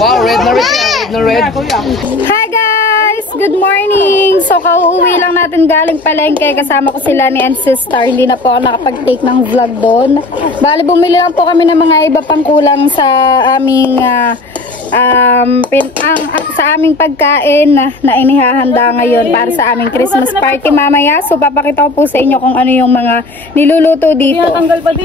Wow, red na red yan. Red na red. Hi guys! Good morning! So kauuwi lang natin galing palengke. Kasama ko sila ni Ancestor. Hindi na po ako nakapag-take ng vlog doon. Bali bumili lang po kami ng mga iba pang kulang sa aming sa aming pagkain na inihahanda ngayon para sa aming Christmas party mamaya. So papakita ko po sa inyo kung ano yung mga niluluto dito.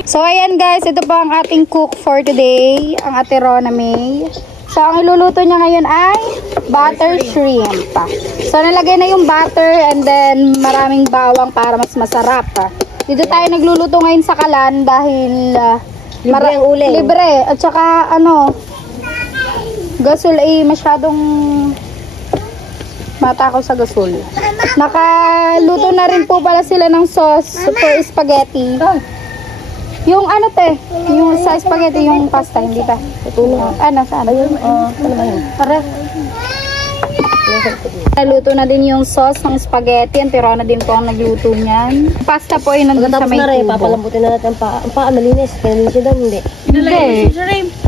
So ayan guys, ito po ang ating cook for today, ang Ate Rona May. So ang iluluto niya ngayon ay butter shrimp. So nalagay na yung butter and then maraming bawang para mas masarap. Dito tayo nagluluto ngayon sa Kalan dahil libre ang uling. Libre at saka gasol ay masyadong matakaw sa gasol. Nakaluto na rin po pala sila ng sauce for spaghetti. Yung yung sa spaghetti, yung pasta, hindi pa. Nasaan? Ayun, Tara. Naluto na din yung sauce ng spaghetti. Ang Tirona din po ang nagluto niyan. Pasta po ay nandun sa may tubo. Papalambutin na natin ang paa. Malinis. Pinalinis yun daw, hindi.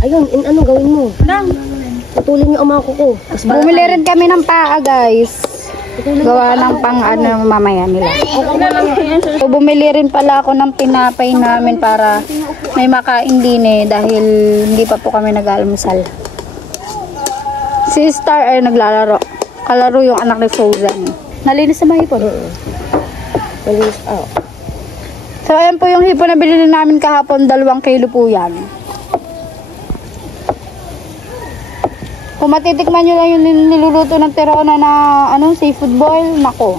Ayun, ano gawin mo? Putulin niyo ang mga kuko. Bumili rin kami ng paa, guys. Gawa ng pang mamaya nila. So, bumili rin pala ako ng tinapay namin para may makain din dahil hindi pa po kami nag-almusal. Si Star ay naglalaro. Kalaro yung anak ni Frozen. Nalinis na ba hipon? Malinis, So, ayan po yung hipon na binili namin kahapon. 2 kilo po yan. Kung matitikman nyo lang yung niluluto ng Tirona na seafood boil, nako.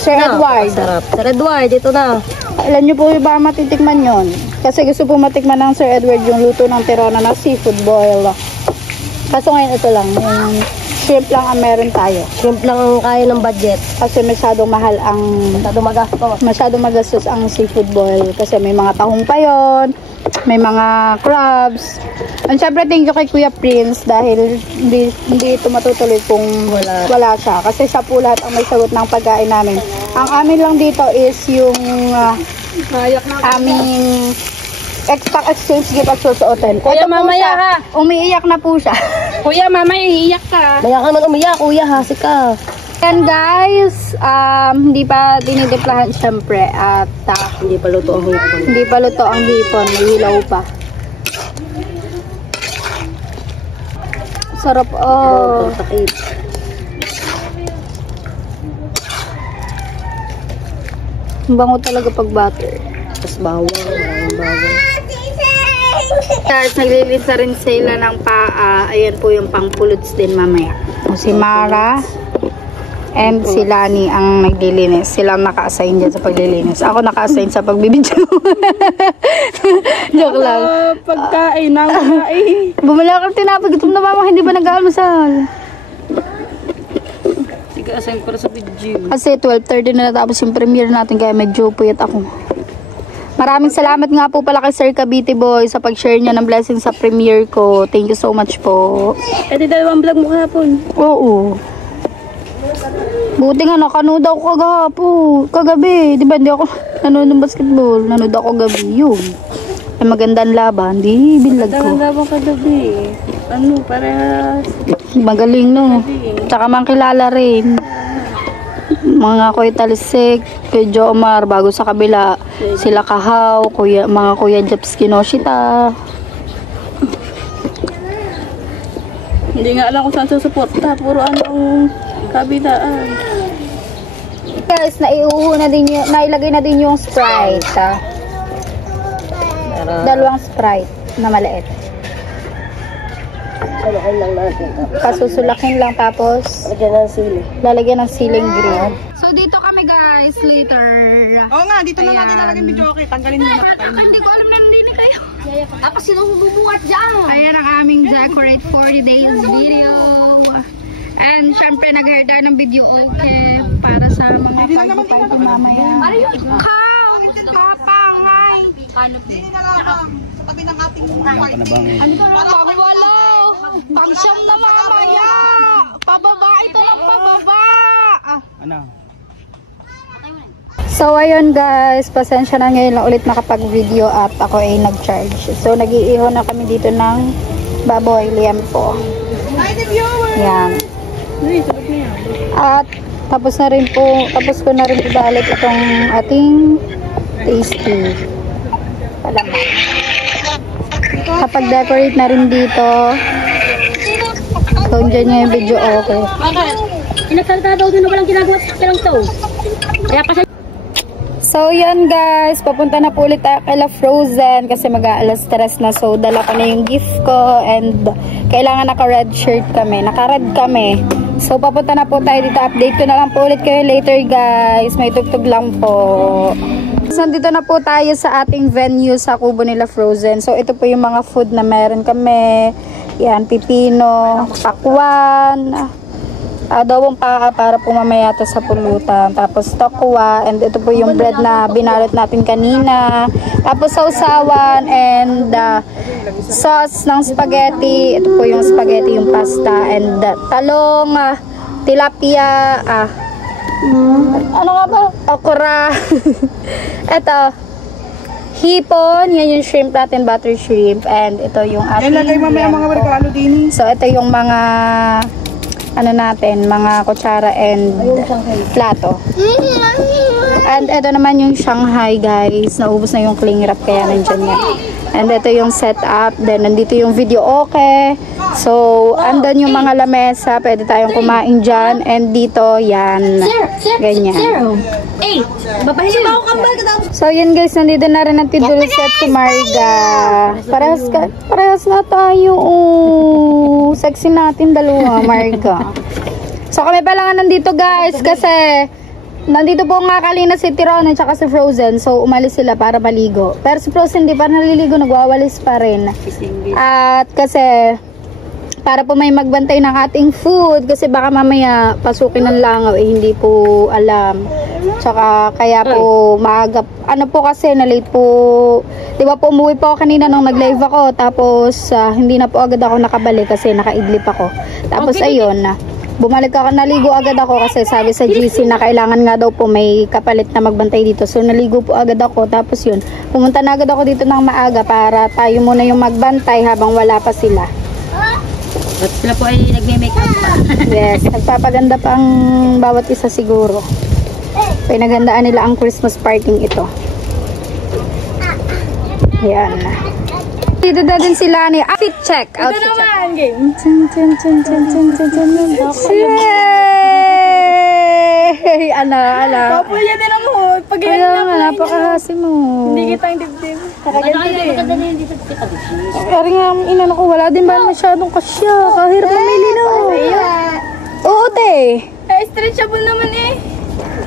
Sir Edward. Sarap. Sir Edward, dito na. Alam nyo po ba matitikman yon? Kasi gusto po matikman ng Sir Edward yung luto ng Tirona na seafood boil. Kaso ngayon ito lang, yung shrimp lang ang meron tayo. Shrimp lang ang kaya ng budget. Kasi masyadong mahal ang... Masyadong magastos ang seafood boil. Kasi may mga tahong pa yon, may mga crabs. And syempre thank you kay Kuya Prince dahil hindi ito matutuloy kung wala siya. Kasi siya po lahat ang may sagot ng pagkain namin. Ang amin lang dito is yung aming extra exchange gift at susuotin. Kuya, mamaya ha. Umiiyak na po siya. Kuya, mamaya iiyak ka. Maya ka naman umiyak, kuya, hasik ka. And guys, hindi pa dinidiplahan syempre at hindi pa luto ang hipon. Hindi pa luto ang hipon, may hilaw pa. Sarap Sakit. Bango talaga pag butter. Tapos bawang. Guys, naglilisa rin sila ng paa. Ayan po yung pangpulots din mamaya. Si Mara and si Lani ang naglilinis. Sila ang naka-assign dyan sa paglilinis. Ako naka-assign sa pagbibidyo. Joke lang. Pagkain na Bumala ka tinapag. Gutom na mama, hindi ba nag-aalmusal? Sige, assign para sa video. Kasi 12:30 na natapos yung premiere natin kaya medyo puyat ako. Maraming salamat nga po pala kay Sir Cavite Boy sa pag-share niya ng blessing sa premiere ko. Thank you so much po. Ito dalawang vlog mo kahapon. Oo. Buti nga nakanood ako kagabi. Di ba hindi ako nanood ng basketball? Nanood ako gabi. Yun. Ay magandang laban. Di bilag ko. Magandang laban kagabi. Parehas. Magaling no. Tsaka mang kilala rin. Mga Kuya Talisik, Kuya Jomar, bago sa kabila. Sila Kahaw, mga Kuya Japs Kinoshita. Hindi nga alam kung saan susuporta. Puro kabilaan. Guys, nailagay na din yung Sprite. 2 Sprite na maliit. Sulakin lang natin. Pasusulakin lang tapos lalagyan ng siling green. So dito kami guys, later. Oo nga, dito na natin lalagyan video. Okay, tanggalin mo na tayo. Hindi ko alam na nandito kayo. Tapos sino bumubuhat dyan? Ayan ang aming decorate 40 days video. And syempre nag-hairda ng video okay para sa mga mamaya. Kapangay! Hindi na lang sa tabi ng ating party. Pangwalo! Pangsyam na mamaya! Pababa ito ng pababa! So ayun guys, pasensya na ngayon lang ulit nakapag-video at ako ay nag-charge. So nag-iiho na kami dito ng baboy, liempo. Yan. At tapos ko na rin ibalik itong ating tasty palaman. Kapag decorate na rin dito, kung dyan niya yung video, okay. Pinagsalita daw doon na walang ginagawa sa lang to. Kaya pa siya. So yan guys, papunta na po ulit tayo kay La Frozen kasi mag-aalas 3 na. So dala ko na yung gift ko and kailangan naka-red shirt kami, naka-red kami. So papunta na po tayo dito, update ko na lang po ulit kayo later guys, may tugtog lang po. So dito na po tayo sa ating venue sa kubo nila Frozen. So ito po yung mga food na meron kami. Yan, pipino, pakwan, adobong paa para po mamaya to sa pulutan. Tapos tokwa, and ito po yung bread na binalot natin kanina. Tapos sausawan and sauce ng spaghetti. Ito po yung spaghetti, yung pasta, and talong, tilapia, ano nga ba? Okra. Ito, hipon, yan yung shrimp natin, butter shrimp, and ito yung ating Lagay mamaya mga regalo din. so ito yung mga ano natin, mga kutsara and plato. And ito naman yung Shanghai guys, naubos na yung cling wrap kaya nandyan yan. And ito yung setup, then nandito yung video okay. So andun yung mga lamesa, pwede tayong kumain dyan, and dito yan, ganyan. So yun guys, nandito na rin ang tidul set si Marga. Parehas na tayo. Sexy natin dalawa, Marga. So kami pa lang nandito guys kasi nandito po nga kalina si Tiron at saka si Frozen. So umalis sila para maligo. Pero si Frozen di pa naliligo, nagwawalis pa rin. At kasi para po may magbantay ng ating food kasi baka mamaya pasukin ng langaw hindi po alam. Tsaka kaya po maaga, ano po kasi na late po, di ba po umuwi po ako kanina nung nag-live ako, tapos hindi na po agad ako nakabalik kasi nakaidlip ako. Tapos ayun, bumalik ako, naligo agad ako kasi sabi sa GC na kailangan nga daw po may kapalit na magbantay dito. So naligo po agad ako, tapos yun, pumunta na agad ako dito ng maaga para tayo muna yung magbantay habang wala pa sila. At sila po ay nagme-makeup pa. Yes, nagpapaganda pa ang bawat isa siguro. Pinaghandaan nila ang Christmas party ito. Yan. Dito na din sila ni outfit check. Outfit check. Naman, game. Yay! Ala. Papulya din ang mood. Pag Kaya nga, napakahasi mo. hindi kita yung dibdib. Maganda na yun dito sa pag Kaya nga, inano ko, wala din ba masyadong kasya? Kahirap mamili no. Oo, te. Stretchable naman eh.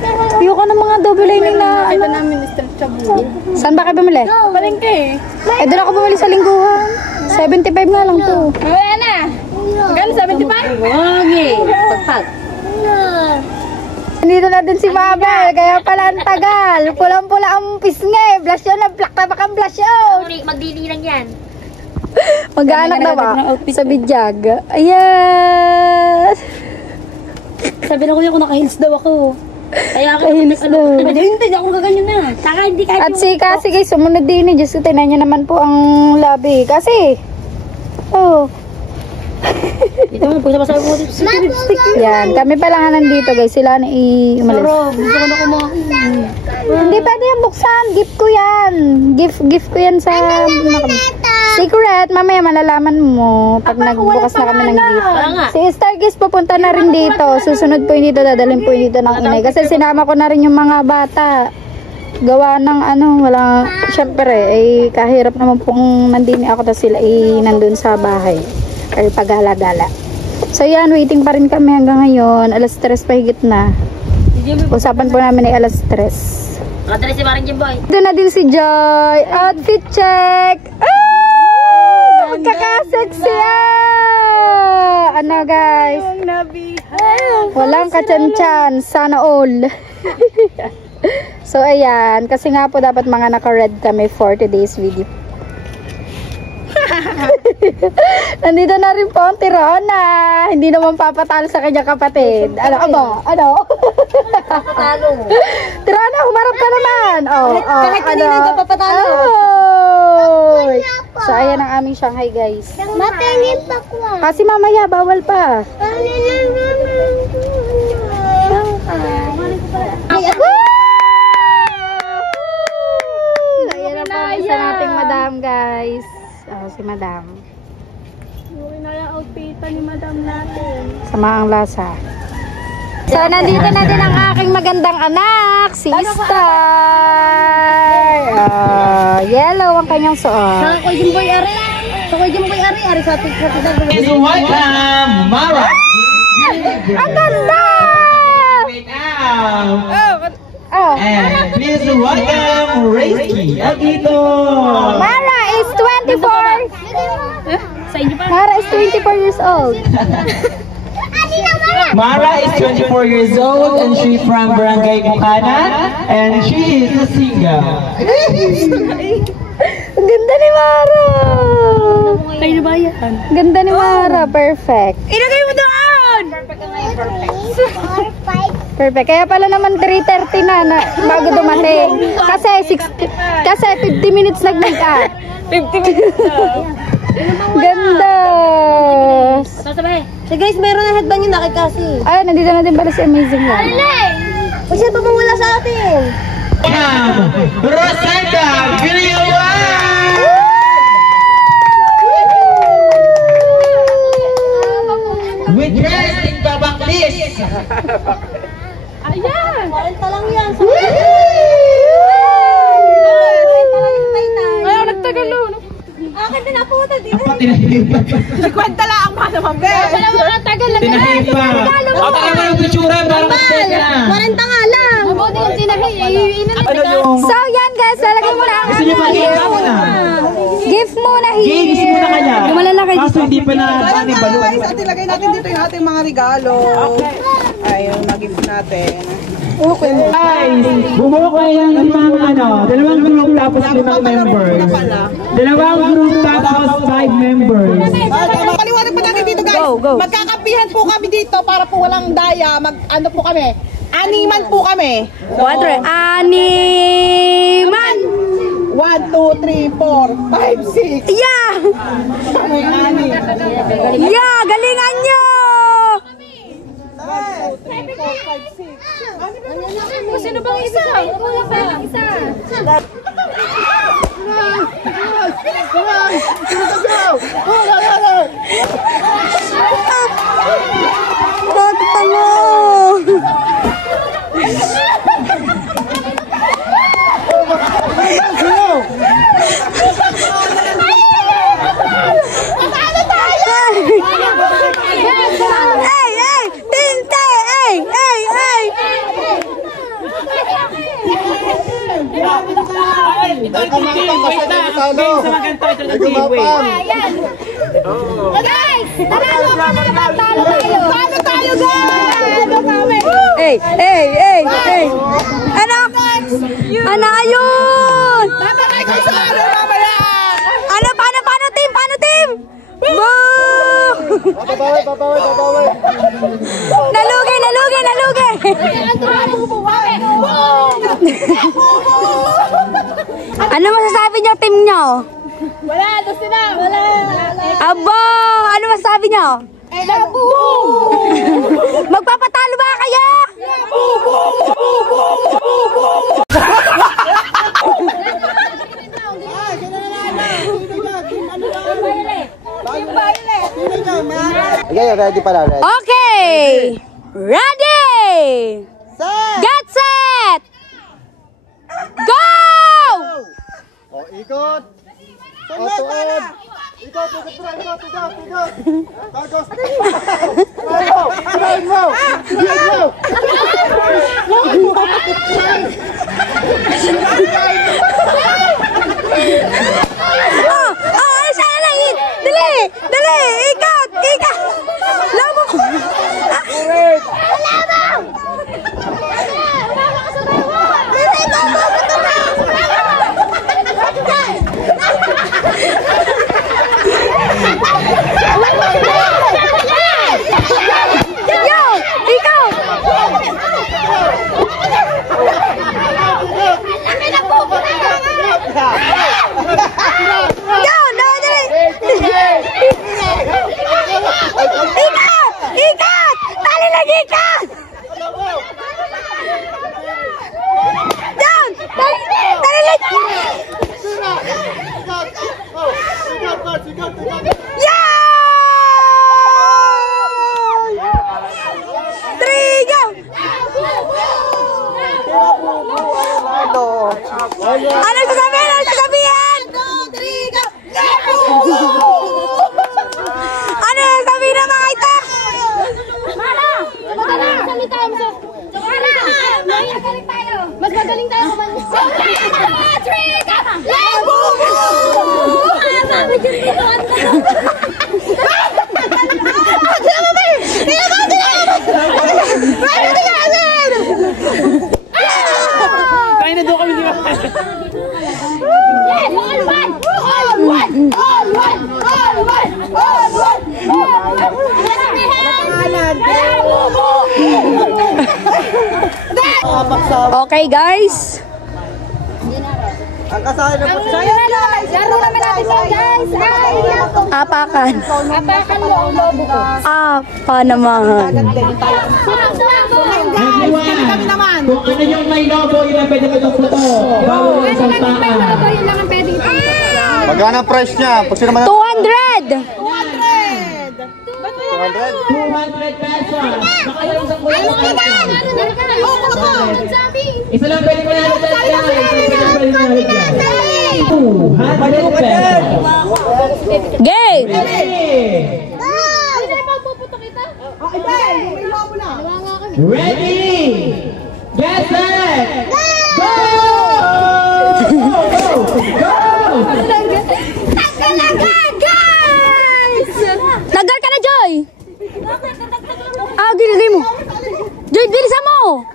Ayoko ng mga double lining na Nakita namin stretchable. Saan ba kayo bumili? Palengke eh. Doon ako bumili sa lingguhan. 75 nga lang to. Mamaya na. Magkano 75? Wag eh. Pagpag. Nandito na din si Mabel, kaya pala ang tagal. Pulang-pula ang pisngi. Blush yun, nag-black na baka blush yun. Magdili lang yan. Mag-aanak na ba? Sa bidyag. Ayan. Sabi na ko niya kung naka-heels daw ako. Kaya ako Heels daw. hindi ako gaganyan na. Saka hindi kahit At si Kasi guys, sumunod din eh. Diyos ko, tinan niya naman po ang labi. Kasi, oh. Ito mo, pagka masabi mo dito. Yan, kami pala nga nandito guys. Sila na umalis. Gusto ko na kumain. Hindi pwede yan buksan. Gift ko yan. Gift ko yan sa... Secret. Mamaya malalaman mo pag nagbukas na kami ng gift. Wala nga. Si Stargaze pupunta na rin dito. Susunod po yun dito. Dadalhin po yun dito ng inay. Kasi sinama ko na rin yung mga bata. Gawa ng wala... Siyempre, kahirap naman pong nandini ako na sila nandun sa bahay. Ay pagala-gala. So yan, waiting pa rin kami hanggang ngayon. Alas 3 pa higit na. Usapan po namin ay alas 3. Nakatali si Maring Jimboy. Ito na din si Joy. Outfit check! Magkakasexy ah! Ano guys? Walang kachan-chan. Sana all. So ayan. Kasi nga po dapat mga naka-red kami for today's video. Nandito na rin po ang Tirona. Hindi naman papatalo sa kanyang kapatid. Ano ka ba? Ano? Patalo. Tirana, humarap ka naman. Kahit hindi na papatalo. Oy. So, ayan ang aming Shanghai, guys. Matingin pa ko. Kasi mamaya, bawal pa. Ayan na po ang isa nating madam, guys. Si madam. Okay na yung outfitan ni madam natin. Sama ang lasa. So, nandito na din ang aking magandang anak, si Star. Yellow ang kanyang suot. Sa Kuya Jimboy Ari. Sa Kuya Jimboy Ari. Ari sa tiga. Please welcome Mara. Ang ganda! And please welcome Reiki Agito. Mara is 24. Sa inyo pa? Mara is 24 years old. Mara is 24 years old and she's from Barangay Bukana and she is a singer. Ang ganda ni Mara. Kayo ba yan? Ganda ni Mara. Perfect. Ilagay mo doon! Perfect. Kaya pala naman 3:30 na bago dumating. Kasi 50 minutes nag-make up. 50 minutes na. Ganda. Sasabay. So guys, meron na headband yung nakikasi. Ay, nandito na din pala si Amazing yan. O siya pa mawala sa atin. Rosenda Villanueva. We dress in babaklis. Ayan! 40 lang yan. Ayaw, nagtagalo. Akin din na puta dito. Kwenta lang ang mga naman. Wala mga tagal lang. Tinahipa. O talaga yung pictura para mag-check na. 40 nga lang. Mabuti yung sinahi. Ano yung... So, yan guys. Lalagyan mo na ang Gusto niyo mag-gift muna? gift muna. Gift muna kaya. Malalaki. Kaso hindi pa na ni balon. Guys, at ilagay natin dito yung ating mga regalo. Ayun, nag-gift natin. Guys, bumuo kayo ng dalawang group tapos 5 members. Dalawang group tapos 5 members. Paliwanag pa natin dito guys. Magkakapihan po kami dito para po walang daya. Ano po kami? Animan po kami. Animan! 1, 2, 3, 4, 5, 6. Yeah! Yeah! Galingan nyo! Sino bang isa? Wala pa lang isa. Guys! Talo ka na naman! Talo tayo! Talo tayo guys! Anak! Anak, ayun! Tatangay kayo sa ano mamaya! Ano? Paano team? Paano team? Boom! Nalugi! Ano masasabi niyo, team niyo? Wala, doon sila. Wala. Aba! Ano masasabi niyo? Magpapatalo ba kayo? Okay! Ready! Get set! Go! Ikot! Tuod! Ikot! Bagos! Slide mo! Isa na lang! Dali! Ikot! Lamo ko! Yo! Ikaw! Okay, guys. Ang kasali na po. Laro naman natin guys. Apakan. Apakan mo ang lobo ko. Apa naman. Everyone, kung ano yung may logo, yun ang pwede itong puto. Bawal yung saltaan. Magkano ang price niya? Pag sino man 200. 200? 200 pesos. Baka yung sa kuya mo. Isa lang pwede ko na rin yan. $200 pesos. Game. Ready? Get set! Go! Tagal ka na, Joy. Ginagay mo. Joy, bilisan mo.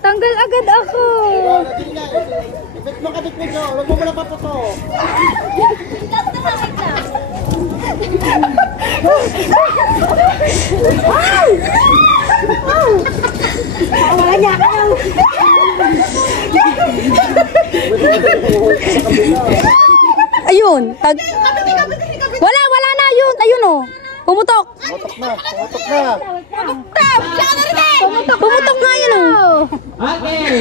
Tanggal agad ako. Ikot mo kabit mo siya. Huwag mo mo lang paputo. Ayun. Wala na yun. Ayun oh. Pumutok. Putok na. Putok na. Pumutok nga yun oh. Okay.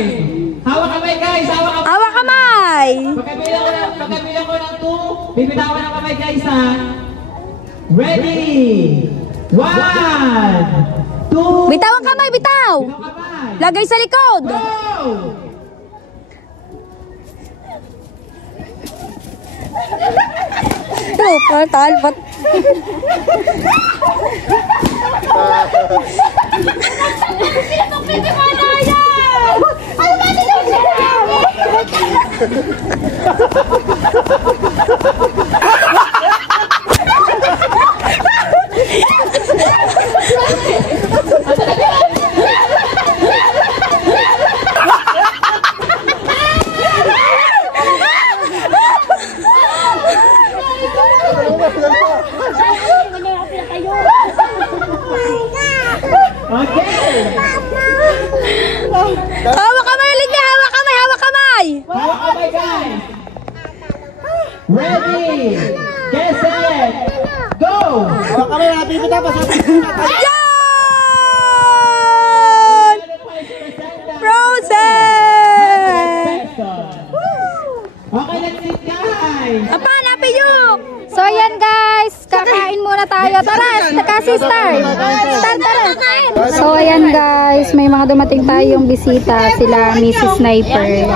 Hawak kamay guys. Hawak kamay. Hawak kamay. Pagkabilang ko ng 2, bibitawan ang kamay guys ha. Ready? 1, 2. Bitaw ang kamay, bitaw. Kamay. Lagay sa likod. Go! Talpat. Okay. Hawak kamay ulit niya. Hawak kamay. Hawak kamay guys. Ready? Get set. Go! Hawak kami na. Bibita pa sa Yan! Frozen! Okay, let's eat guys. Apa, napiyok! So, ayan guys. Kakain muna tayo. Tara, kasi start. Start, tara. So, ayan guys. May mga dumating tayong bisita. Sila Mrs. Sniper.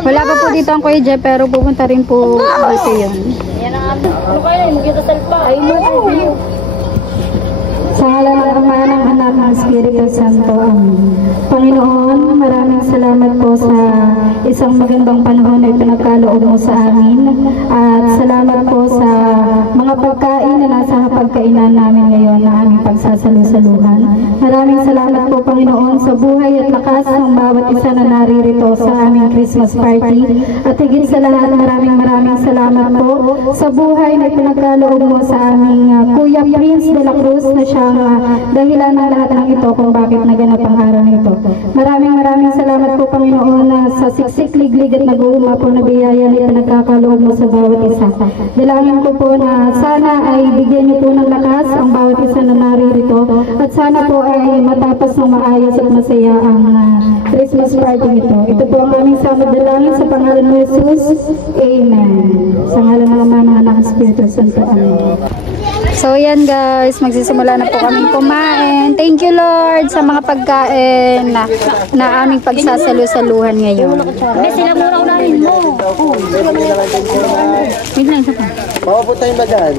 Wala pa po dito ang Kuya Jeff, pero pupunta rin po dito yun. Sa ngalan ng Ama, ng Anak, ng Espiritu Santo. Amen. Panginoon, maraming salamat po sa isang magandang panahon na ipinagkaloob mo sa amin. At salamat po sa mga pagkain na nasa hapagkainan namin ngayon na aming pagsasalusaluhan. Maraming salamat po, Panginoon, sa buhay at lakas ng bawat isa na naririto sa aming Christmas party. At higit sa lahat, maraming salamat po sa buhay na ipinagkaloob mo sa aming Kuya Prince de la Cruz na siyang dahilan ng lahat ng ito kung bakit naganap ang araw nito. Maraming salamat po, Panginoon, sa siksik, liglig at nag-uuma po na biyaya na ipinagkakaloob mo sa bawat isa. Dalangin ko po na sana ay bigyan niyo po ng lakas ang bawat isa na naririto at sana po ay matapos ng maayos at masaya ang Christmas party nito. Ito po ang aming samad dalangin sa pangalan ni Jesus. Amen. Sa ngalan ng Ama, ng Anak, ng Espiritu Santo. Amen. So yan guys, magsisimula na po kaming kumain. Thank you Lord sa mga pagkain na aming pagsasalu-saluhan ngayon. Sila muna unahin mo. Wait lang, isa pa. Papapuntahin ba dyan?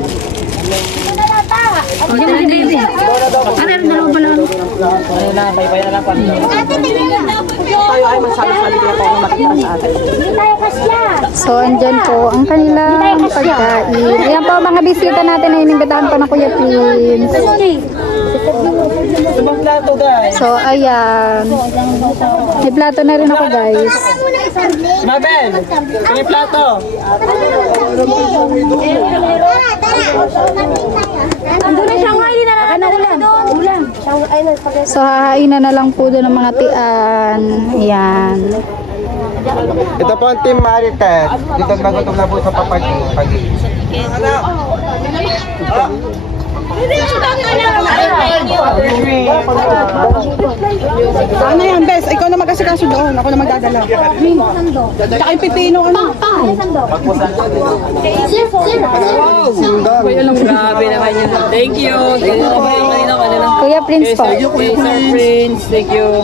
So, andyan po ang kanilang pagkain. Ayan po mga bisita natin na inimbitahan pa ng Kuya Prince. So, ayan. May plato na rin ako guys. Mabel, may plato. Andun na siya nga, hindi na ulam. Ulam. So, hahainan na lang po doon ng mga tian. Ayan. Ito po ang Team Marites. Dito nagutom na po sa papagi. Ano yan, Bes? Ikaw na mag-asikaso doon. Ako na magdadala. Tsaka yung pipino, ano? Grabe naman yun. Thank you. Kuya Prince po. Prince, thank you.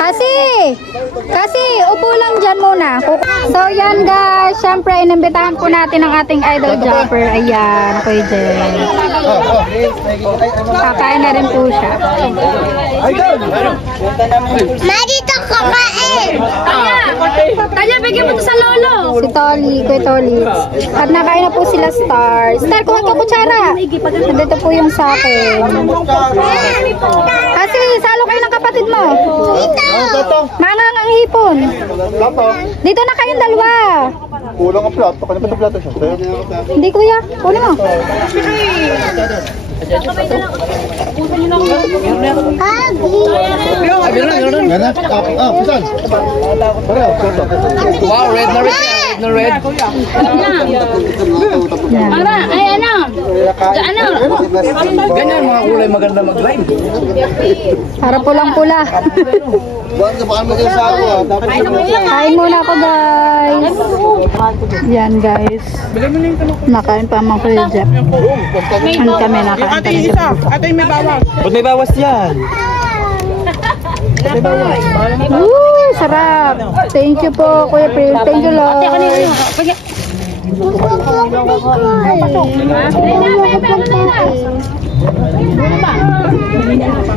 Asay! Kasi, upo lang dyan muna. So, yan guys. Siyempre, inimbitahan po natin ang ating idol Japper. Ayan, Kuya Jen. Kakain na rin po siya. Marito kumain! Kanya, bigyan mo to sa lolo. Si Tolly, Kuya Tolly. At nakain na po sila Star. Star, kuha ka kutsara. Nandito po yung sa akin. Kasi, salo kayo ng kapatid mo. Mangang ang hipon. Dito na kayong dalawa. Kulang ang plato. Kanya pa sa plato siya. Hindi kuya, kunin mo. Pisan. Wow, red na red. Red na red. Para, ay ano? Ganyan mga kulay maganda mag-live. Para pulang-pula. Kain muna ako guys. Yan guys. Nakain pa mga Kuya Jeff. Ano kami nakain pa Ate yung isa. Ate yung may bawas. Ba't may bawas yan? Woo, sarap. Thank you po Kuya Prince. Thank you Lord.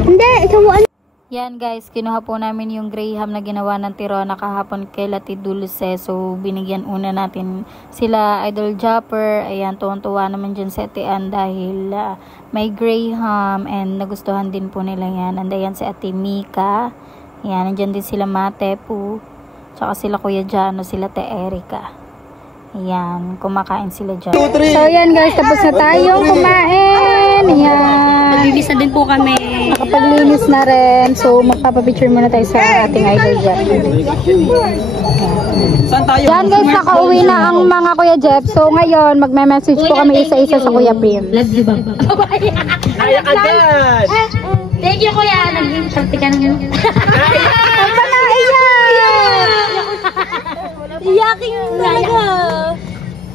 Hindi, ikaw. Yan guys, kinuha po namin yung graham na ginawa ng Tirona kahapon kay Lati Dulce. So, binigyan una natin sila Idol Japper. Ayan, tuwang-tuwa naman dyan sa Tian dahil may graham and nagustuhan din po nila yan. Andayan si Ate Mika. Ayan, nandyan din sila Mate po. Tsaka sila Kuya Jano, sila Te Erica. Ayan, kumakain sila dyan. So, yan guys, tapos na tayong kumain. Ayan. Maglinis na din po kami. Nakapaglinis na rin. So, magpapapicture muna tayo sa ating idol dyan. Saan tayo? Yan guys, nakauwi na ang mga Kuya Jeff. So, ngayon, magme-message po kami isa-isa sa Kuya Prim. Love you ba? Nayak agad! Thank you kuya. Nag-salty ka naman. Ang panaiyak! Iyaking talaga.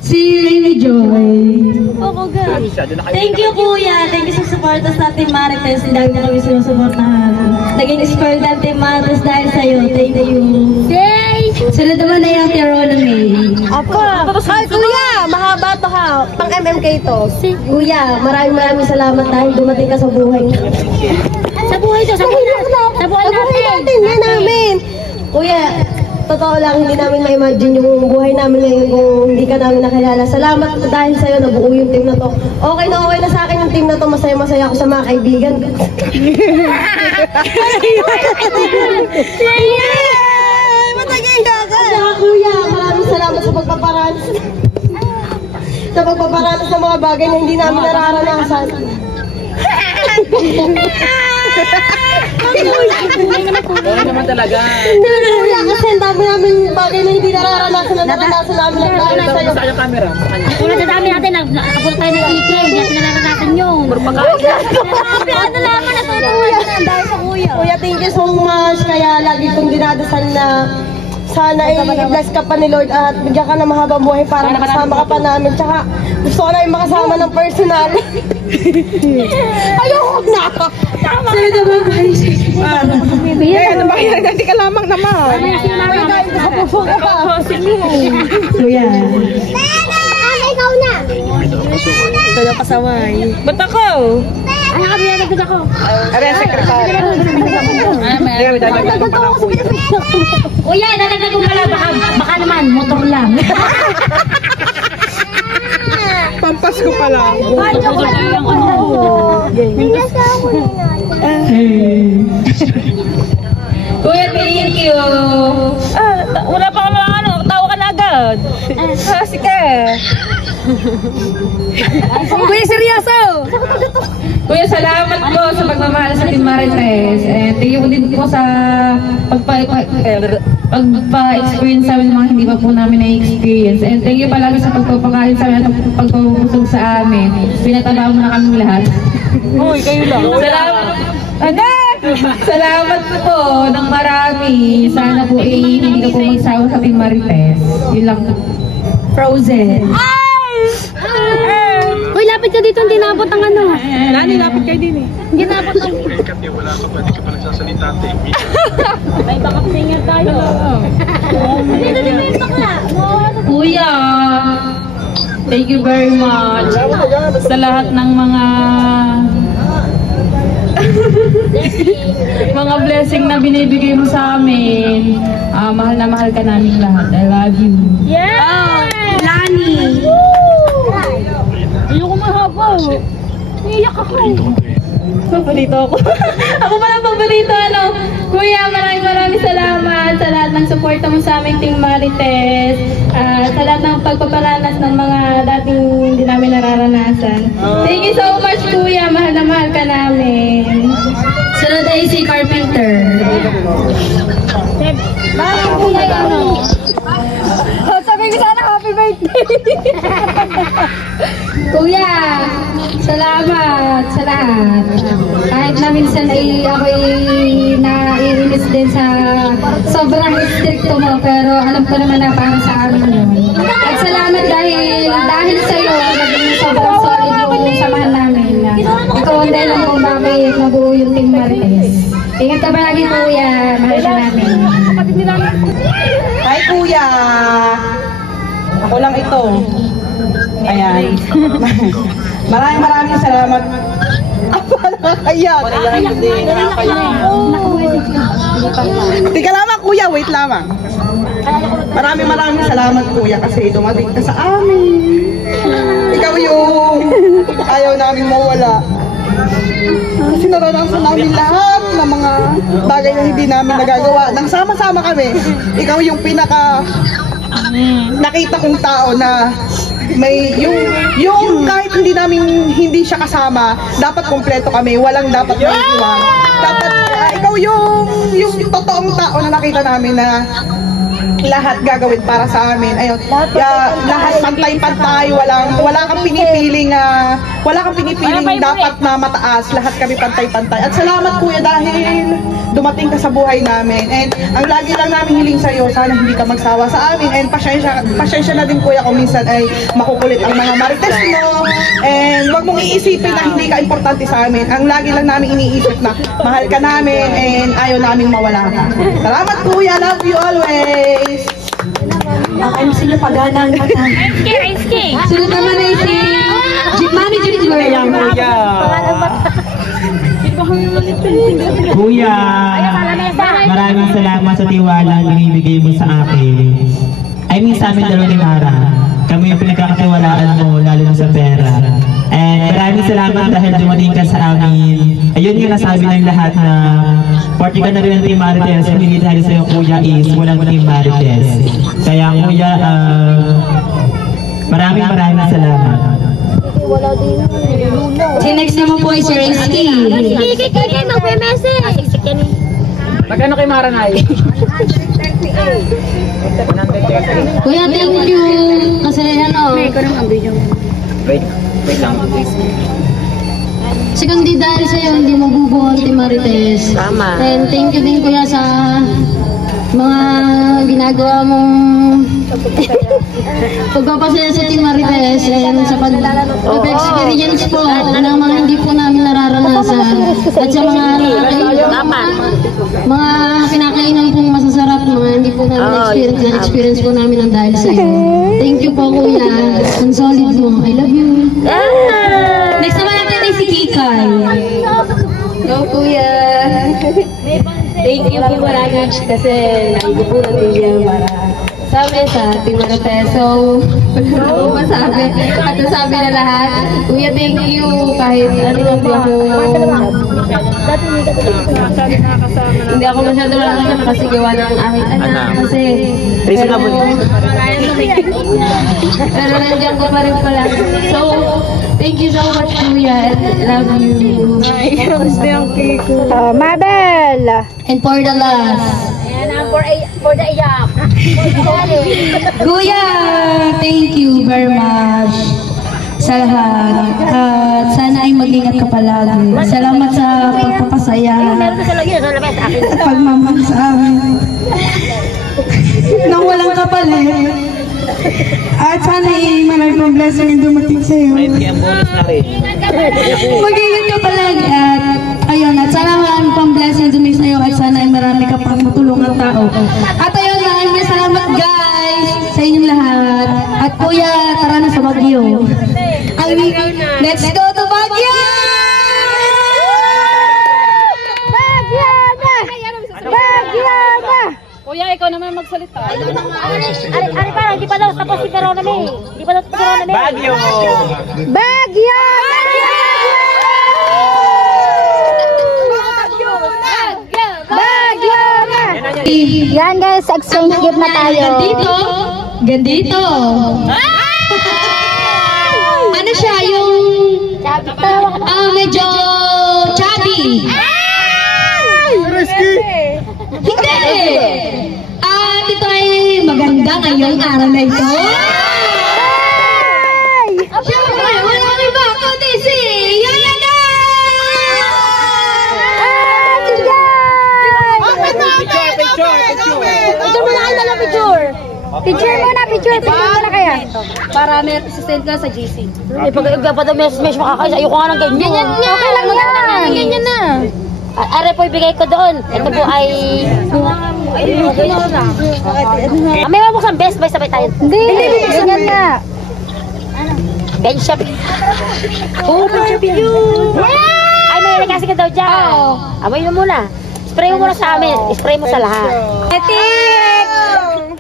Si Rini Joy. Oo ga. Thank you kuya. Thank you sa suporta sa Team Marites. Hindi na kami sinusuportahan. Naging spoiled ang Team Marites dahil sa'yo. Thank you. Yay! Sunod naman na yung Tirona May. Ako. Ay, kuya. Mahaba to ha. Pang MMK to. Kuya, maraming salamat dahil dumating ka sa buhay. Sa buhay to. Sa buhay natin. Hindi namin. Kuya, totoo lang, hindi namin ma-imagine yung buhay namin ngayon kung hindi ka namin nakilala. Salamat dahil sa'yo, nabuo yung team na to. Okay na sa akin yung team na to. Masaya-masaya ako sa mga kaibigan. Matagay ka ka. Saka kuya, maraming salamat sa pagpaparanas. Sa pagpaparanas ng mga bagay na hindi namin nararanasan. Wala naman talaga. Kuya, kasi ang dami namin bagay na hindi nararanasan na naranasan namin ang dahil sa'yo. Sa kanyang camera. Sa kanya. Una sa dami natin, nakapul tayo ng IK, hindi natin nararanasan yun. Ano naman, natutuwa na dahil sa kuya. Kuya, thank you so much. Kaya lagi kong dinadasal na sana i-bless ka pa ni Lord at bigyan ka ng mahabang buhay para makasama ka pa namin. Tsaka gusto ko na yung makasama ng personal. Ayoko na! Sa'yo naman guys. Ano ba yan? Hindi ka lamang naman. Nakapuso ka pa. Kuya. Ikaw na! Kaya kasaway. Ba't ako? Ano ka binagagod ako? Ano yung sekretary? Kuya, dadagdag ko pala. Baka naman, motor lang. Pampas ko pala. Kuya, thank you. Wala pa ka mga tawa ka na agad. Sige. Kuya, seryoso! Kuya, salamat po sa pagmamahal sa Team Marites. And thank you din po sa pagpa-experience sa amin mga hindi pa po namin na-experience. And thank you palagi sa pagpapakain sa amin at pagpapusog sa amin. Pinataba mo na kami lahat. Uy, kayo lang. Salamat po ng marami. Sana po hindi ka po magsawa sa Team Marites. Yun lang po. Frozen. Uy, lapit ka dito, hindi naabot ang ano. Nani, lapit kayo din eh. Hindi naabot ang... May backup singer tayo. Dito din yung bakla. Kuya, thank you very much sa lahat ng mga blessing na binibigay mo sa amin. Mahal na mahal ka namin lahat. I love you. Yeah! Lani! Ayoko mahaba. Iiyak ako. Paborito ako. Ako pala paborito, ano. Kuya, maraming salamat sa lahat ng suporta mo sa aming Team Marites. Sa lahat ng pagpaparanas ng mga dating hindi namin nararanasan. Thank you so much, Kuya. Mahal na mahal ka namin. Sunod ay si Carpenter. Bakit kuya ano? Sabi ko sana happy birthday! Kuya, salamat sa lahat. Kahit na minsan ay ako'y naiinis din sa sobrang stricto mo, pero alam ko naman na para sa amin yun. At salamat dahil sa'yo, naging sobrang solid yung samahan namin. Ikaw ang dahil kung bakit nabuo yung Team Marites. Ingat ka palagi, Kuya. Mahal ka namin. Hi, Kuya. Ako lang ito. Ayan. Maraming salamat. Ako nakakayak. Tika lamang, Kuya. Wait lamang. Maraming salamat, Kuya, kasi dumating ka sa amin. Ikaw yung ayaw namin mawala. Kasi naranasan namin lahat ng mga bagay na hindi namin nagagawa. Nang sama-sama kami, ikaw yung pinaka nakita kong tao na may yung kahit hindi siya kasama, dapat kompleto kami, walang dapat maiiwan. Dapat ikaw yung totoong tao na nakita namin na lahat gagawin para sa amin. Ayun. Lahat pantay-pantay, wala kang pinipiling dapat na mataas. Lahat kami pantay-pantay. At salamat, Kuya, dahil dumating ka sa buhay namin. And ang lagi lang namin hiling sa iyo, sana hindi ka magsawa sa amin. And pasensya na din, Kuya, kung minsan ay makukulit ang mga marites mo. And wag mong iisipin na hindi ka importante sa amin. Ang lagi lang namin iniisip na mahal ka namin and ayaw naming mawala ka. Salamat, Kuya. Love you always. Ang MC niyo pagana ang mata. I'm scared. Sunod naman ay si Mami Jimmy Ayan, Kuya. Kuya, maraming salamat sa tiwala na binibigay mo sa akin. I mean sa amin dalawa ni Mara. Kami yung pinagkakatiwalaan mo, lalo na sa pera. And maraming salamat dahil dumating ka sa amin. Ayun yung nasabi ng lahat na party ka na rin ng Team Marites, hindi dahil sa'yo, Kuya, is walang Team Marites. Kaya, Kuya, maraming salamat. Si next naman po ay si Rizky. Kiki, magme-message. Magkano kay Mara na Kuya, thank you. Kasi ano, Wait lang, please. sigang di dahil sa'yo, hindi mabubuo ang Team Marites. Tama. And thank you din, Kuya, sa mga ginagawa mong pagpapasaya sa Team Marites and sa pag-experience po ng mga hindi po namin nararanasan at sa mga kinakainan pong masasarap, mga hindi po namin experience po namin ang dahil sa iyo. Thank you po, Kuya. Ang solid mo. I love you. Next naman natin ay si Kikay. Go, Kuya. Thank you po marami kasi nagugulan din siya para sabi sa Team Marites. So, wala akong masabi. At sabi na lahat, Kuya, thank you. Kahit ano lang po ako. Hindi ako masyado makakasama kasi gawa ng aking anak. Kasi, pero nandiyan ko pa rin pala. So, thank you so much, Kuya. And love you. Mabel! And for the last. For the iyak. Kuya, thank you very much sa lahat. At sana ay mag-ingat ka palagi. Salamat sa pagpapasaya. Pagmamahal sa amin. Nang walang kapalit. At sana ay marami pang blessing yung dumating sa'yo. Mag-ingat ka palagi at ayun, at sana marami pang blessing dumating sa'yo at sana ay marami ka pang matulungan tao. At ayun, maraming salamat guys sa inyong lahat. At Kuya, tara na sa Baguio. Let's go to Baguio! Baguio na! Baguio na! Kuya, ikaw naman magsalita. Ari parang, di pa daw tapos si Veroname. Di pa daw tapos si Veroname. Baguio! Baguio! Baguio na! Yan guys, exchange gift na tayo. Gandito. Ano siya, yung medyo chubby. Hindi! At ito ay maganda ngayong araw na ito. Siyempre, walang iba kundi si Yaya na! Picture muna kaya. Para may assistant ka sa GC. Pag pa daw mes makakaisa, ayoko nga ng ganyan. Okay lang yan. Ganyan na. Are po ibigay ko doon. Ito po ay... May mabuksan best buy sabay tayo. Hindi, ganyan na. Ganyan siya. Oh, ay, may kasi ka daw dyan. Amoy mo muna. Spray mo muna sa amin. Spray mo sa lahat. Etik!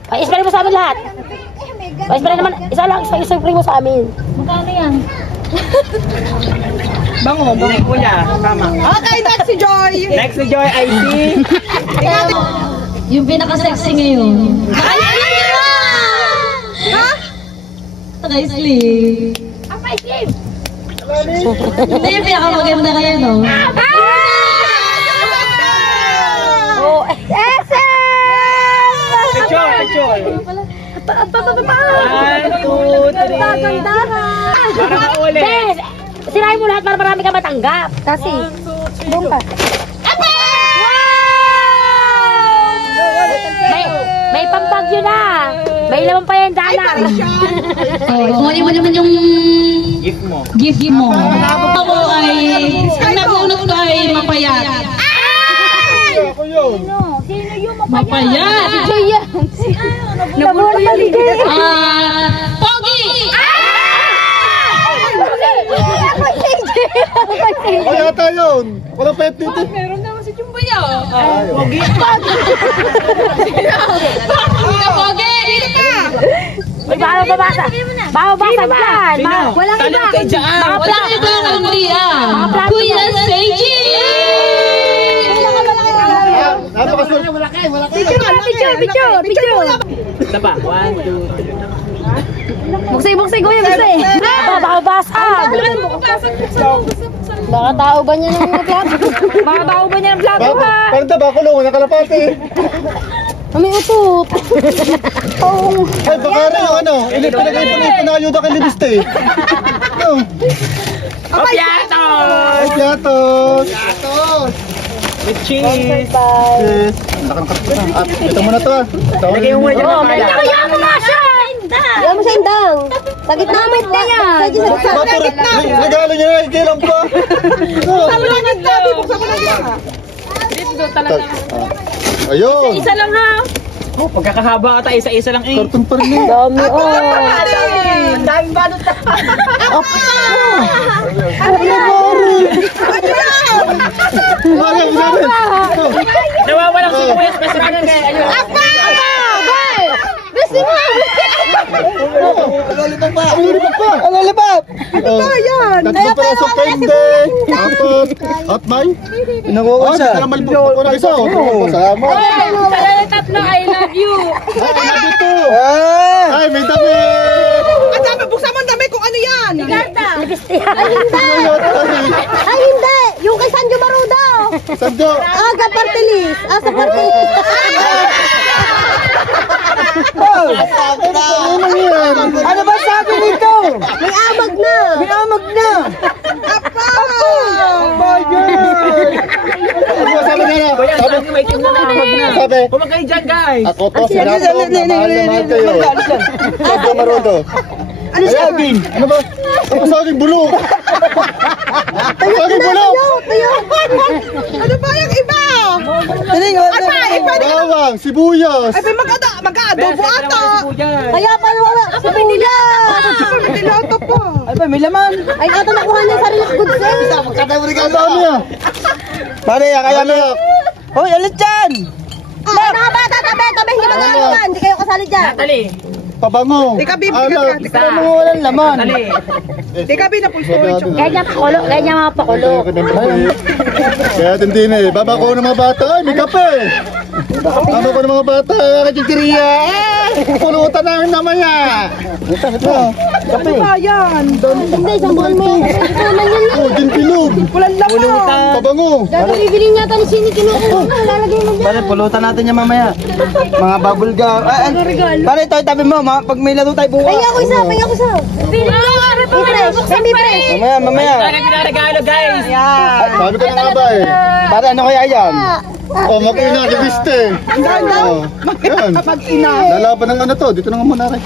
Ay, spray mo sa amin lahat. Ay, spray naman. Isa lang. Spray mo sa amin. Magkano yan? Bango. Kuya, tama. Okay, next si Joy. Next si Joy ay si... Yung pinaka-sexy ngayon. Naka-sleeve. Hindi yung pinaka-maganda kayo, no? Oh, Picture, picture. 1, 2, 3. Para mauli. Bes! Sirahin mo lahat para marami ka matanggap. Kasi, doon ka. May pampagyo na. May laman pa yan dala. Kunin mo naman yung Gift mo. gift mo. Ako ay, ang nabunot ko ay mapayat. Ako yun. Mapayat! Nabunod pa ligay. Pogi! Ay, ata yun. Walang pet dito. Meron naman si Chumbaya. Pogi. Pogi! Dito ka! Uy, baka babasa. Baka babasa dyan. Walang iba. Walang iba kundi Kuya Seiji! Picture. Isa pa. 1, 2, 3. Buksay ko yung gusto eh. Baka babasa. Baka tao ba niya ng plato? Baka tao ba niya ng plato ha? Parang taba, kulungan na kalapati. May utot. Oo. Ay, baka rin yung ano. Pinayuda kay Libiste. No. Piatos! Ay, piatos! Piatos! With cheese! Yes. Ito muna to ah. Lagay mo dyan na kaya. Kaya mo na siya. Alam mo siya indang. Sa gitna mo ito yan. Regalo niya na, ikilang pa. Ayun! Isa lang ha. Pagkakahaba ata, isa-isa lang eh. Karton pa rin eh. Dami Ang daming balot na. Nawawalang si Kuya Specific. Alulipap pa! Alulipap! Ano ba yan? Tatlong pirasong candy! Tapos, at may? Pinangungon siya. Ay, may ko na isa. Salamat. Tatlo, I love you. Ay, nabi to. Ay, may damit. Ang dami, buksan mo ang dami kung ano yan. Ay, hindi! Yung kay Sanjo Marudo! Sanjo. Sa Partilis! Sa Partilis! Ano yan? Ano ba sabi nito? May amag na! May amag na. Apa! Ano sabi niya? Sabi. Kumagay dyan, guys. Ako to, sinabi ko, na mahal na mahal kayo. Sanjo Marudo. Ano sabi? Ano ba? Ano saging bulok? Saging bulok! Ano ba yung iba? Ay, pwede ka. Bawang, sibuyas. Ay, mag-adobo ata. Kaya pala wala! Sa Pilipinas! May nilato pa. Ay, pa, may laman. Ay, ata nakuha niya sarili ko goods eh! Ang dami niya. Pare, kaya Ano? Hoy, alit dyan. Ay, mga bata, tabi! Hindi magagawa! Hindi kayo kasali dyan! Pabango. Teka, Bib, Alak. teka, mga walang laman. Teka, Bib, na full storage. Ganyan pakulo, ganyan mga pakulo. Kaya hindi na eh. Baba ko ng mga bata. Ay, may kape. Baba ko ng mga bata. Kachikiriya. Pulutan namin namaya. Ano ba yan? Hindi, isang buwan mo. Ito naman yun lang. Oh, dinpilog. Walang laman. Pabango. Dati bibili niya tayo sini kinukuha. Lalagay mo dyan. Pare, pulutan natin yan mamaya. Mga bubble gum. Pare, ito, tabi mo. Pag may laro tayo bukas. Pahinga ako isa. Bili mo. Hindi fresh. Mamaya. Sabi ko na nga ba eh. Pare, ano kaya yan? Oh, mag-ina. Reviste. Oh, yan. Mag-ina. Lalaban ng ano to. Dito na nga muna rin.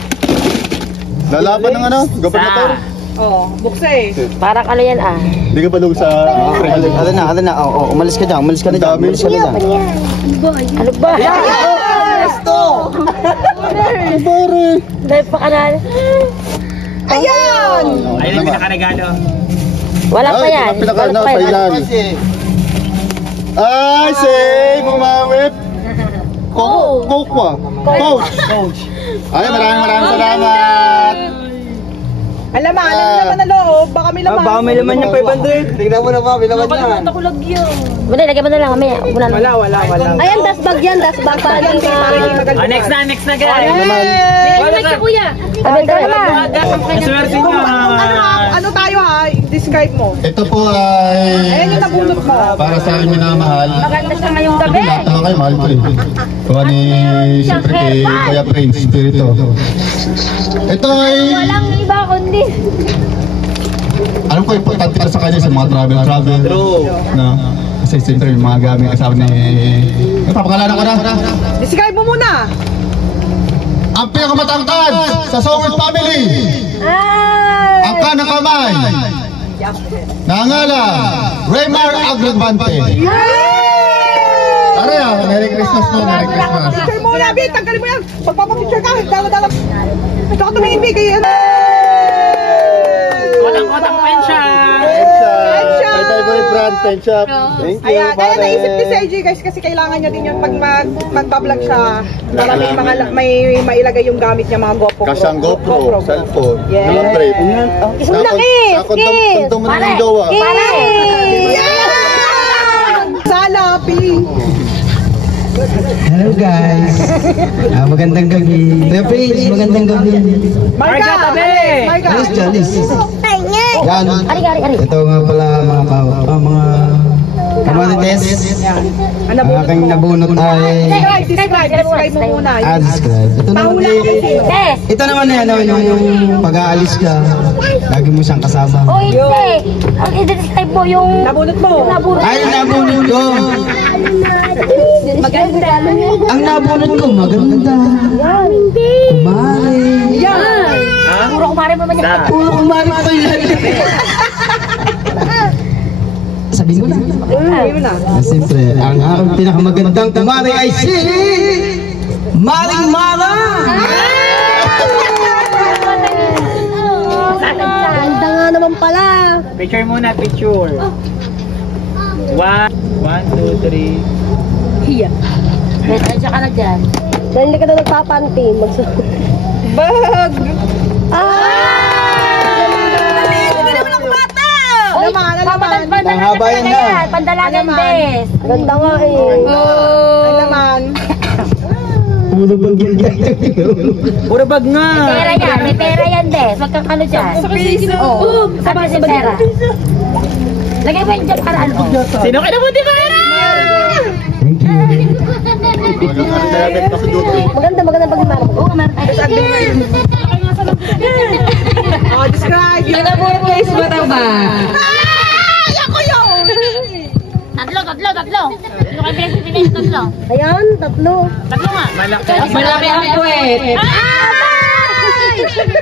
Lalaban ng ano. Gobernador. Oh, buksa eh. Parang ano yan ah. Hindi ka balog sa... Ano na. Oh, umalis ka dyan. Umalis ka na dyan. Dami. Umalis ka na dyan. Ano ba? Pare. Dahil pa kanal. Ayan! Ayun ang pinakaregalo. Wala pa yan. Pinaka-ano, Wala pa yan. pailan. Ay, say, mamawip. Coke. Ay, maraming salamat. Alam naman na loob. Baka may laman. Baka may laman yung 500. Tingnan mo na ba, may laman yan. Wala, lagyan mo na lang. Mamaya. Wala. Ayan, dasbag yan. Dasbag. Parang Next na guys. Wait ka, kuya. Tabi na. Swerte nyo. Ano tayo ha? Describe mo. Ito po ay Ayan yung nabunot mo. para sa akin minamahal. Maganda siya ngayong gabi. Lahat na kayo, mahal ko eh. Kuha ni, siyempre kay Kuya Prince, Spirito. Ito ay, Walang iba kundi. alam ko importante para sa kanya sa mga travel. No? Kasi siyempre yung mga gamit kasama ni... Napapakalanan ko na. Describe mo muna. Ang pinakamatangkad sa Sowers family. Ang kanang kamay. Nangalan, Raymar Agradvante. Tara ya, Merry Christmas po, Merry Christmas. Picture mo na, Big. Tanggalin mo yan. Pagpapapicture ka, dala-dala. Ito ka tumingin, Big. Walang pensya. My favorite brand, pen shop. Thank you, Ayan, kaya pare. naisip ni Sergi guys kasi kailangan niya din yun pag magbablog siya para may mailagay yung gamit niya mga GoPro. Kasi ang GoPro, cellphone, Yes. walang break. Kiss mo na, kiss! Tuntong mo na ng jowa. Salapi! Hello guys. Magandang gabi. Kuya Prince, magandang gabi. Marga! Marga! Alis dyan, alis. Yan. Ari. Ito nga pala mga kamarites. Ang aking nabunot ay Describe mo muna. describe. Ito naman ito naman yung pag-aalis ka. Lagi mo siyang kasama. O hindi. Ang i-describe mo yung... Nabunot mo. Ay, ang nabunot ko. Maganda. Ang nabunot ko, maganda. Hindi. Kumari. Yan! Puro kumari mo ba niya? Puro kumari pa yan. Sabihin ko na. Ayun na. Siyempre, ang aking pinakamagandang kumari ay si Maring Mara! Ganda nga naman pala. Picture muna, picture. 1, 2, 3. Medyo ka na dyan. Dahil hindi ka na nagpapanty. Bag! Ang haba yan na. Pandalagan, bes. Ganda nga eh. Ay naman. Puro bag yan. Puro bag nga. Pera yan. May pera yan, bes. Huwag kang ano dyan. Sabi si pera. Lagay mo yung dyan para ano. Sino ka na mo di pera? Thank you. Maganda pag meron. Oo, meron tayo. Oh, describe yun. Tatlo. Ano kayo pinagpipinay sa tatlo? Ayan, tatlo. Tatlo nga. Malaki ang puwet.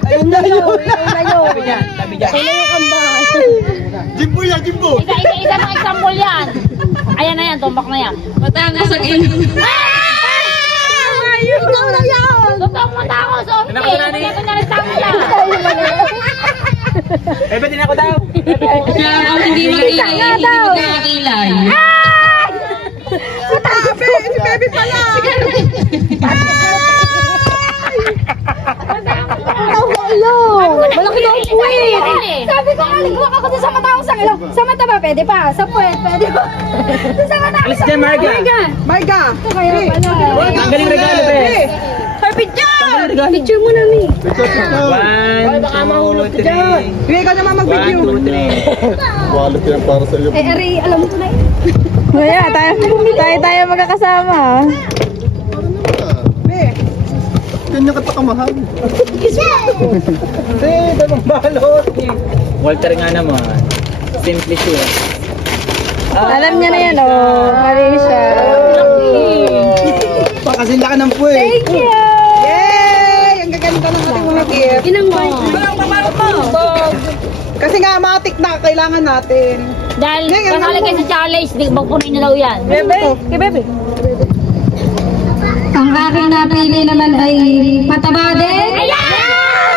Ayun na yun. Sabi dyan. Jimbo yan, Jimbo! Isa ng example yan. Ayan na yan, tumbak na yan. Matangos ang ilong. Ikaw na yan! Totoong matangos, okay. Anak ko na ni. Ito na rin tama yan. Bebe, din ako daw. Kaya ako hindi makilay. Hindi makakilay. Si baby pala! Malaki daw ang puwit. Sabi ko, aligwak ako dun sa matangos ang ilong. Sa mata ba? Pwede pa. Sa puwet, pwede pa. Sa matangos Alis dyan, Marga. Marga! Kaya pala. Ang galing regalo, be. Picture mo na, Mi. 1, 2, 3. Hindi ka naman 1, mag-video. 2, 3. Wallet yan para sa iyo. Ari, alam ko na yun. Kaya, tayo magkakasama. Ganyan ka takamahal. Dalawang balot. Walter nga naman. Simply sure. Alam niya na yan, oh. Marisha. Kasi laki ng puwet. Thank you! Yay! Ang gaganda ng ating mga gift. Inang boy. Kasi nga, matik na kailangan natin. Dahil pangalan kayo sa challenge, di ba punin na daw yan? Bebe! Ang aking napili naman ay mataba din.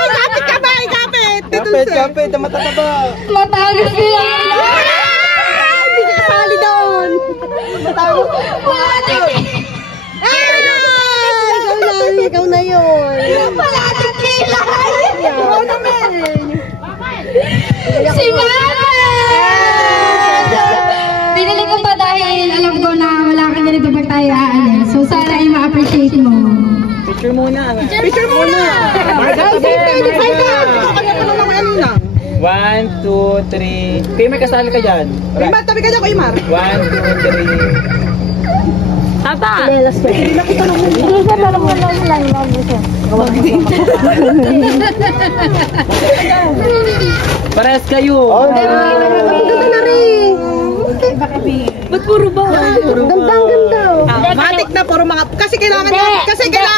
Kapit ka ba? Kapit! Kapit, na matataba. Matagas sila. Hindi ka kasali doon! Matawag. Ikaw na yun. Palating kilay! Ikaw naman! Si Mama! Binili ko pa dahil alam ko na wala ka ganito pag tayo aalis. So sana ay ma-appreciate mo. Picture muna. Picture muna! Marga, tabi. Ikaw kanya pa naman ano lang. 1, 2, 3. Kayo may kasali ka dyan. Imar, tabi ka dyan ko, Imar. 1, 2, 3. Papa! Hindi na kita naman. Hindi siya parang wala lang. Parehas kayo. Ang ganda na rin. Ba't puro ba? Matik na, puro mga... Kasi kailangan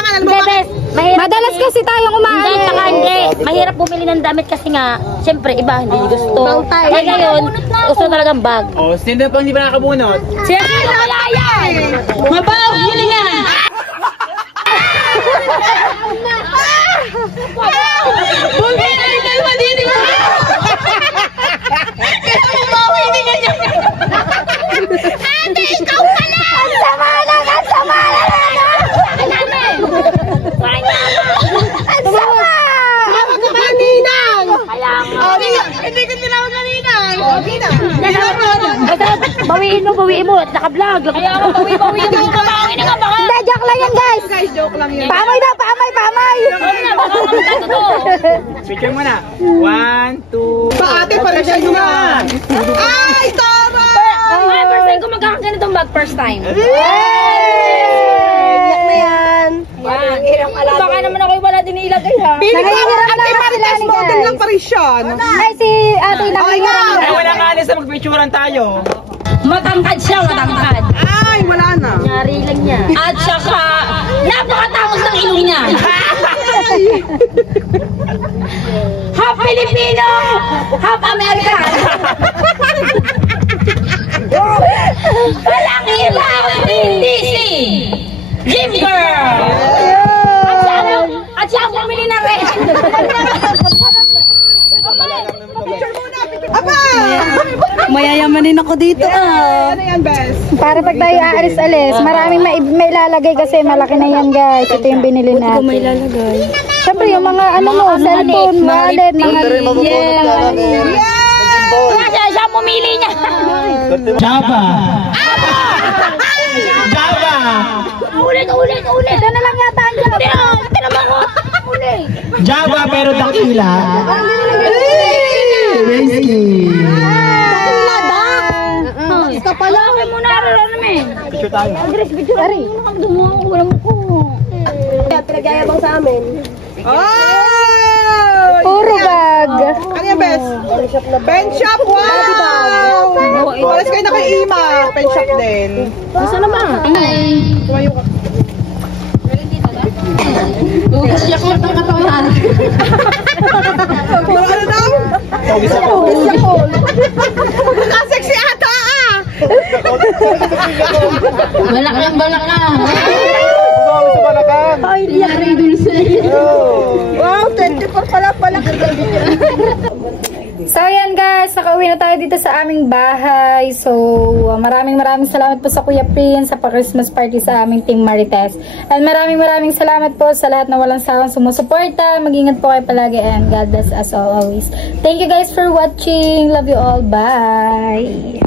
alam mo bakit? Madalas kasi tayong Hindi, umaalis. saka hindi. Mahirap bumili ng damit kasi nga, siyempre, iba, hindi gusto. Kaya ngayon, gusto talagang bag. Oh, sino pa hindi pa nakabunot? Siyempre, wala yan! Mabaw! Huli nga! Bumili na rin kayo madini mo! Kaya mabaw, hindi ka niya! Ate, ikaw pala! Ang sama lang! Ang sama lang! Ang namin! Ang sama! Tawag ka pala Ninang! Kaya nga. Hindi ko tinawag ka Ninang! Ninang! Bawiin mo. At naka-vlog. Kaya ako, bawiin mo. Bawiin nga baka. Hindi, joke lang yan, guys. Guys, joke lang yan. Pamay daw, pamay! Picture muna. 1, 2. Sa ate, pala siya yun na! Ay, Tara! Ay, first time ko magkakaganitong bag. First time. Iyak na yan. Baka naman ako wala din ilagay ha. Pili ko, Nangingiram ate lang Marites, sila ni model guys. lang pa rin siya. no? Ay, si ate nangingiram Ay, wala nga alis na magpicturean tayo. Matangkad siya, matangkad. Ay, wala na. Nyari lang niya. At saka, napakatapos ng ilong niya. Half Filipino, half American. Walang iba, hindi si Gym Girl. At siya ang bumili ng red. Aba! Mayayamanin ako dito Ano yan, best? Para pag tayo aalis-alis, maraming may lalagay kasi malaki na yan guys. Ito yung binili natin. May lalagay. Siyempre yung mga ano mo, cellphone, wallet, mga Siya pumili niya. Java! Java! Ulit. Ito na lang yata ang job. Tinaman ko. Ulit. Java pero dakila. Whiskey! Basta pala. Huwag mo namin. Picture tayo. Ari. Wala mo ko. Pinagyayabang sa amin. Oh! Puro bag. Ano yan, best? Pen shop, wow! Pares kayo na kay Ima. Pen shop din. Gusto naman. Tumayo ka. Siyak mo itong katawan. Puro ano daw? Nakasexy ata ah! Balak na. Bumawi sa Balacan. Yari dulce. Wow, 24 pala. So ayan guys, nakauwi na tayo dito sa aming bahay. So maraming salamat po sa Kuya Prince sa pa-Christmas party sa aming Team Marites. And maraming salamat po sa lahat na walang sawang sumusuporta. Mag-ingat po kayo palagi and God bless us all always. Thank you guys for watching. Love you all. Bye!